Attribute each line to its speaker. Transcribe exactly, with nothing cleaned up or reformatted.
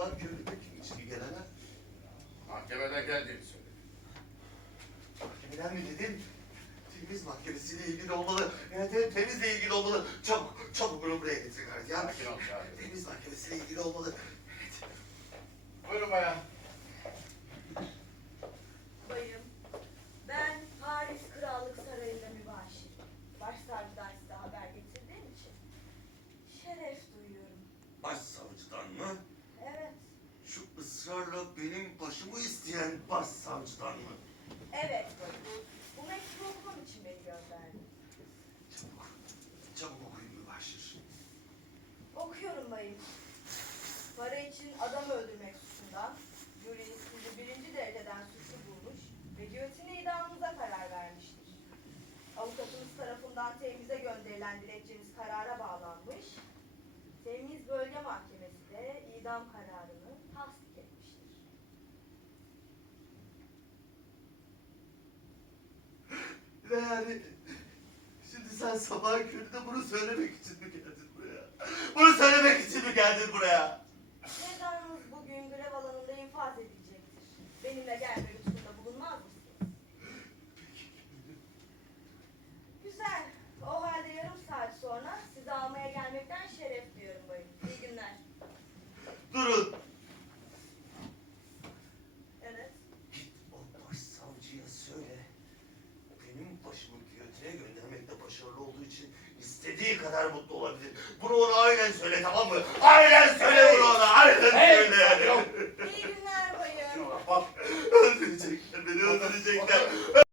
Speaker 1: Sabah köylüdeki içki gelene
Speaker 2: Mahkemeden geldiğini söyledi.
Speaker 1: mahkemeden mi dedin? Temiz mahkemesiyle ilgili olmalı. Yani te- temizle ilgili olmalı. Çabuk, çabuk bunu buraya getir gardiyan.
Speaker 2: Sakin ol Şahin.
Speaker 1: Temiz mahkemesiyle ilgili olmalı.
Speaker 2: Buyurun bayan.
Speaker 3: Bayım, ben Paris Krallık Sarayı'nda mübaşir. Başsavcıdan size haber getirdiğim için şeref duyuyorum.
Speaker 1: Başsavcıdan mı?
Speaker 3: Evet,
Speaker 1: Şu ısrarla benim başımı isteyen başsavcıdan mı?
Speaker 3: evet bayım. Bu mektubu okumam için beni gönderdi.
Speaker 1: Çabuk, çabuk okuyun mübaşir.
Speaker 3: Okuyorum bayım. Para için adam öldürmek suçundan, jüri sizi birinci dereceden suçlu bulmuş ve giyotine idamınıza karar vermiştir. Avukatımız tarafından temize gönderilen dilekçemiz karara bağlanmış. Temiz Bölge Mahkemesi de idam kararını tasdik etmiştir.
Speaker 1: Ve yani şimdi sen sabah köründe bunu söylemek için mi geldin buraya? Bunu söylemek için mi geldin buraya?
Speaker 3: Cezanız bugün grev alanında infaz edilecektir. Benimle gelme lütfunda bulunmaz mısınız? Güzel. O halde yarım saat sonra sizi almaya gelmekten şeref duyuyorum bayım. İyi günler.
Speaker 1: Durun.
Speaker 3: Evet.
Speaker 1: Git o başsavcıya söyle. Benim başımı giyotine göndermekte başarılı olduğu için istediği kadar mutlu olabilir. Bunu ona aynen söyle, tamam mı? Aynen söyle bunu ona, aynen
Speaker 2: Hey,
Speaker 1: söyle.
Speaker 2: sakin ol.
Speaker 3: İyi günler bayım.
Speaker 2: Şuna bak, bak.
Speaker 1: Öldürecekler beni, öldürecekler.